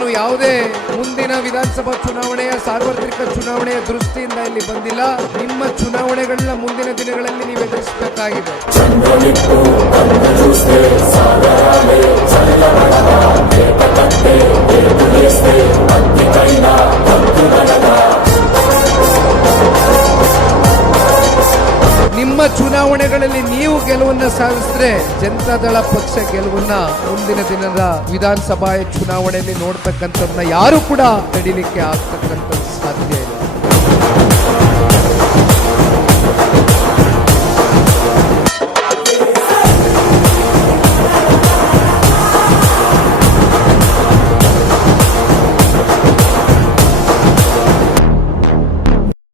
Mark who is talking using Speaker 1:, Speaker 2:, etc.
Speaker 1: ನಾನು ಯಾವುದೇ ಮುಂದಿನ ವಿಧಾನಸಭಾ ಚುನಾವಣೆಯ ಸಾರ್ವತ್ರಿಕ ಚುನಾವಣೆಯ ದೃಷ್ಟಿಯಿಂದ ಇಲ್ಲಿ ಬಂದಿಲ್ಲ. ನಿಮ್ಮ ಚುನಾವಣೆಗಳನ್ನ ಮುಂದಿನ ದಿನಗಳಲ್ಲಿ ನೀವು ಎದುರಿಸಬೇಕಾಗಿದೆ. ನಿಮ್ಮ ಚುನಾವಣೆಗಳಲ್ಲಿ ನೀವು ಗೆಲುವನ್ನ ಸಾಧಿಸಿದ್ರೆ ಜನತಾದಳ ಪಕ್ಷ ಗೆಲುವನ್ನ ಮುಂದಿನ ದಿನದ ವಿಧಾನಸಭಾ ಚುನಾವಣೆಯಲ್ಲಿ ನೋಡ್ತಕ್ಕಂಥವ್ರನ್ನ ಯಾರು ಕೂಡ ತಡಿಲಿಕ್ಕೆ ಆಗ್ತಕ್ಕಂಥ